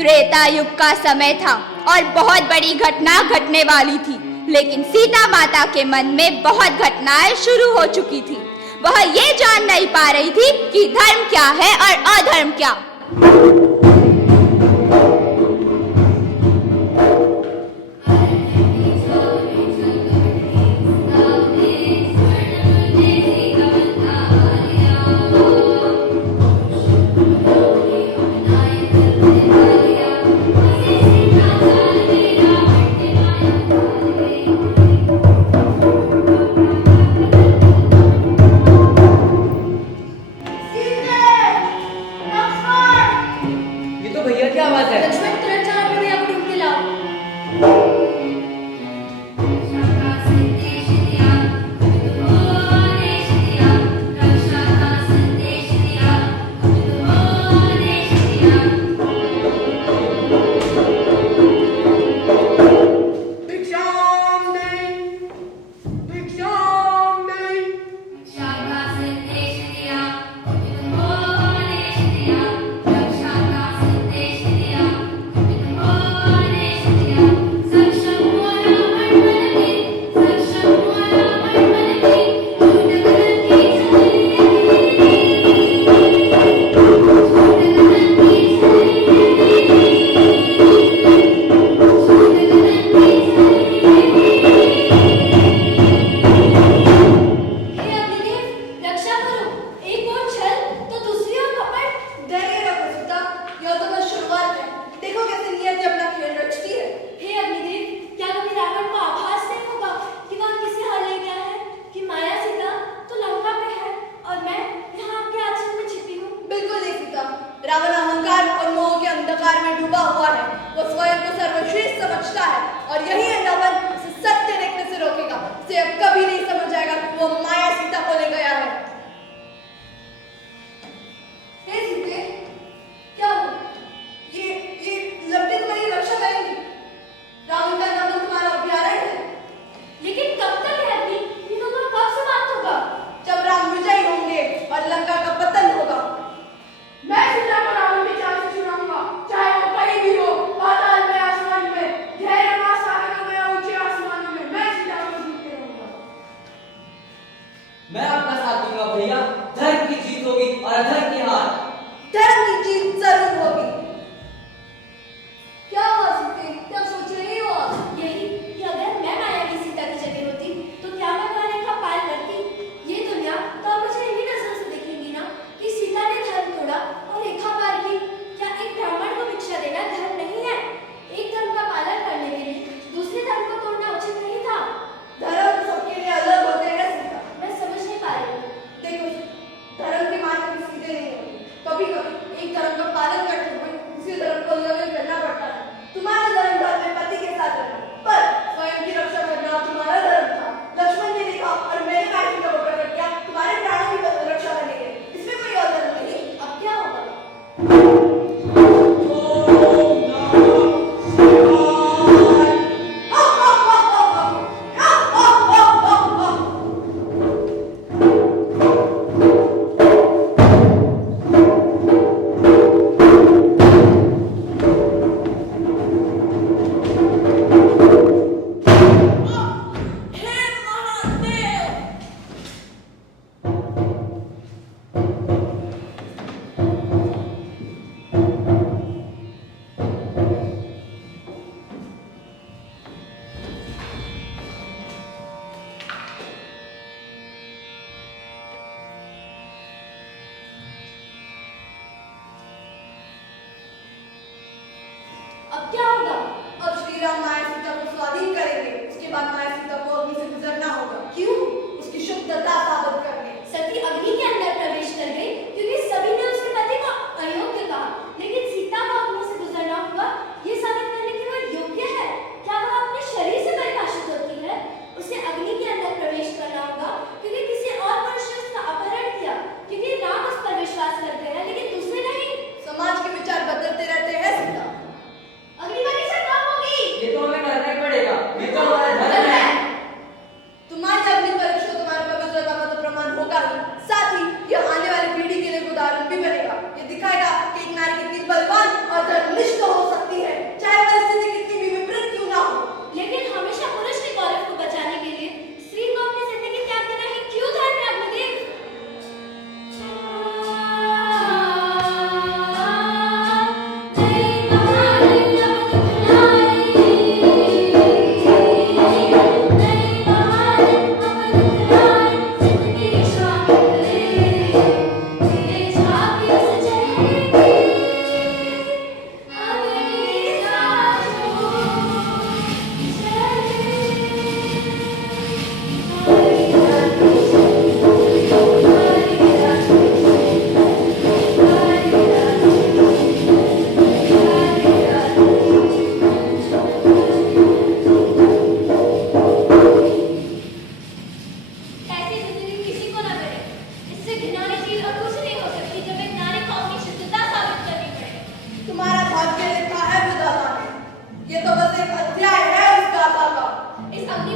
त्रेता युग का समय था और बहुत बड़ी घटना घटने वाली थी, लेकिन सीता माता के मन में बहुत घटनाएं शुरू हो चुकी थी। वह ये जान नहीं पा रही थी कि धर्म क्या है और अधर्म क्या। रावण अहंकार और मोह के अंधकार में डूबा हुआ है। वो स्वयं को सर्वश्रेष्ठ समझता है और यही अंधापन उसे सत्य देखने से रोकेगा। उसे अब कभी नहीं समझ आएगा कि वो माया सीता को ले गया है। हे सीते, क्या हुआ? ये लगती तुम्हारी रक्षा करेंगी। रावण का दमन तुम्हारा अभ्यारण्य है। लेकिन कब तक है अभी? ये तो कब समाप्त होगा? जब राम विजयी होंगे और लंका का पतन होगा। मैं सीता को रावण की चाल से छुड़ाऊंगा, चाहे वो कहीं भी हो, पाताल में, आसमान में, गहरे महासागर में या ऊंचे आसमानों में, मैं सीता को जीतते रहूंगा। मैं आपका साथ दूंगा भैया। धर्म की जीत होगी और अधर्म की हार। धर्म की जीत जरूर होगी। क्या हुआ सीते? क्या सोच रही हो आप? यही कि अगर मैं माया की सीता की जगह होती तो क्या मैं वह रेखा पार करती? ये दुनिया तो अब मुझे इन्हीं नजर से देखेगी ना कि सीता ने धर्म तोड़ा और रेखा पार की। क्या एक ब्राह्मण को भिक्षा देना धर्म नहीं है? एक धर्म का पालन करने के लिए दूसरे धर्म को तोड़ना उचित नहीं था। धर्म सबके लिए अलग होते हैं सीता। मैं समझ नहीं पा रही हूँ। देखो, धर्म के मार्ग भी सीधे नहीं होते। कभी कभी एक धर्म का पालन करते हुए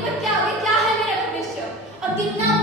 पर क्या आगे क्या है मेरा भविष्य? अब कितना